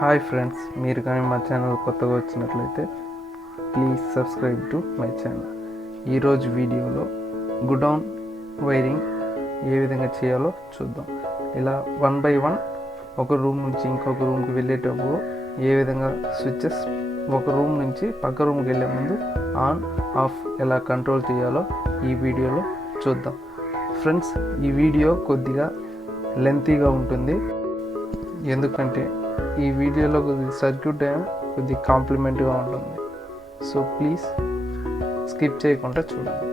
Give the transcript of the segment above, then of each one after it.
Hi friends, మీరు కానీ మా ఛానల్ కొత్తగా వచ్చినట్లయితే please subscribe to my channel. ఈరోజు వీడియోలో గుడౌన్ వైరింగ్ ఏ విధంగా చేయాలో చూద్దాం. ఇలా 1 by 1 ఒక రూమ్ నుంచి ఇంకొక రూమ్కి వెళ్ళేటప్పుడు ఏ విధంగా స్విచ్చెస్ ఒక రూమ్ నుంచి పక్క రూమ్కి వెళ్ళే ముందు ఆన్ ఆఫ్ ఎలా కంట్రోల్ చేయాలో ఈ వీడియోలో చూద్దాం. ఫ్రెండ్స్, ఈ వీడియో కొద్దిగా లెంతీగా ఉంటుంది, ఎందుకంటే ఈ వీడియోలో కొద్దిగా సర్క్యూట్ కొద్దిగా కాంప్లిమెంట్గా ఉంటుంది. సో ప్లీజ్ స్కిప్ చేయకుండా చూడండి.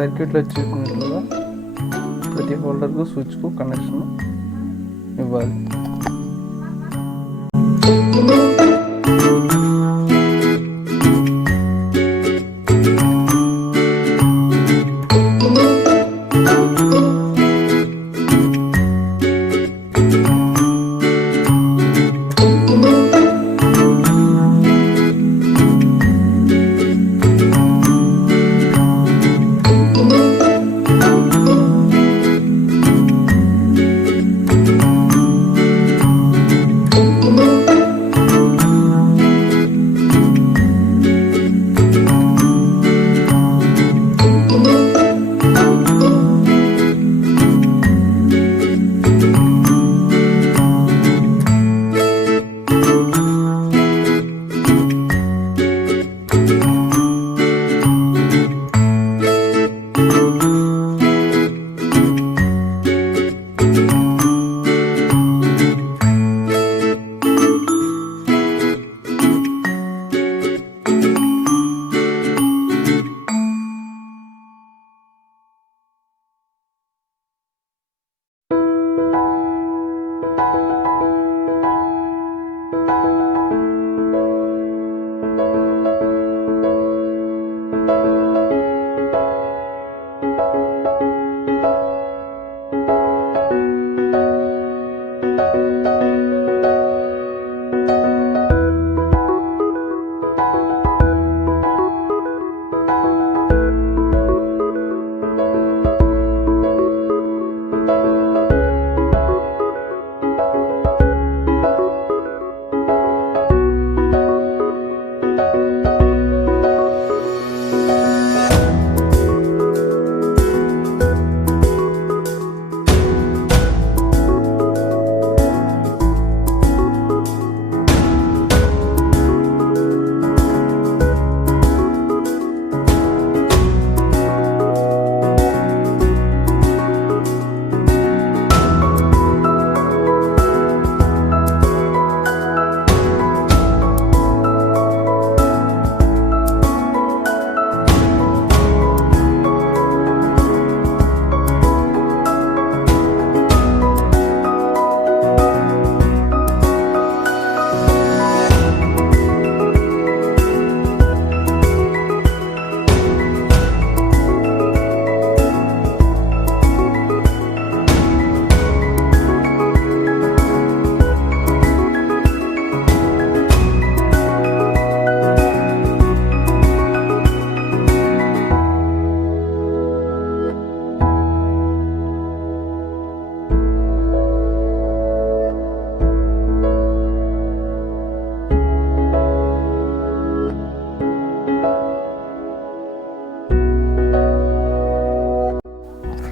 సర్క్యూట్లో చూపినట్లుగా ప్రతి హోల్డర్కు స్విచ్కు కనెక్షన్ ఇవ్వాలి.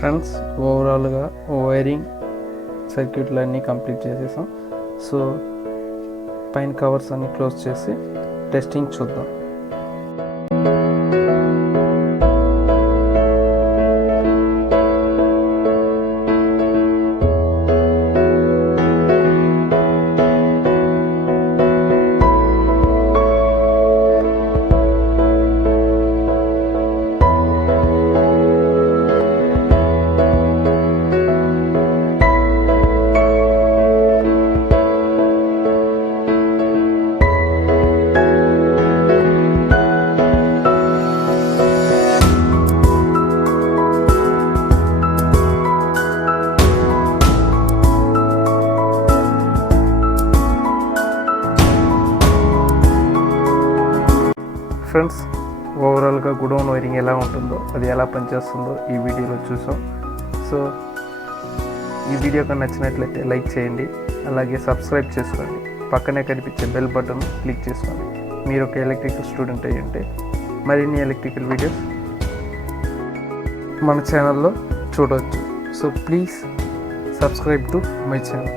ఫ్రెండ్స్, ఓవరాల్గా వైరింగ్ సర్క్యూట్లు అన్నీ కంప్లీట్ చేసేసాం. సో పైన కవర్స్ అన్నీ క్లోజ్ చేసి టెస్టింగ్ చూద్దాం. ఫ్రెండ్స్, ఓవరాల్గా గుడౌన్ వైరింగ్ ఎలా ఉంటుందో, అది ఎలా పనిచేస్తుందో ఈ వీడియోలో చూసాం. సో ఈ వీడియో కన్నా నచ్చినట్లయితే లైక్ చేయండి, అలాగే సబ్స్క్రైబ్ చేసుకోండి, పక్కనే కనిపించే బెల్ బటన్ క్లిక్ చేసుకోండి. మీరు ఒక ఎలక్ట్రికల్ స్టూడెంట్ అయ్యి ఉంటే మరిన్ని ఎలక్ట్రికల్ వీడియోస్ మన ఛానల్లో చూడవచ్చు. So please subscribe to my channel.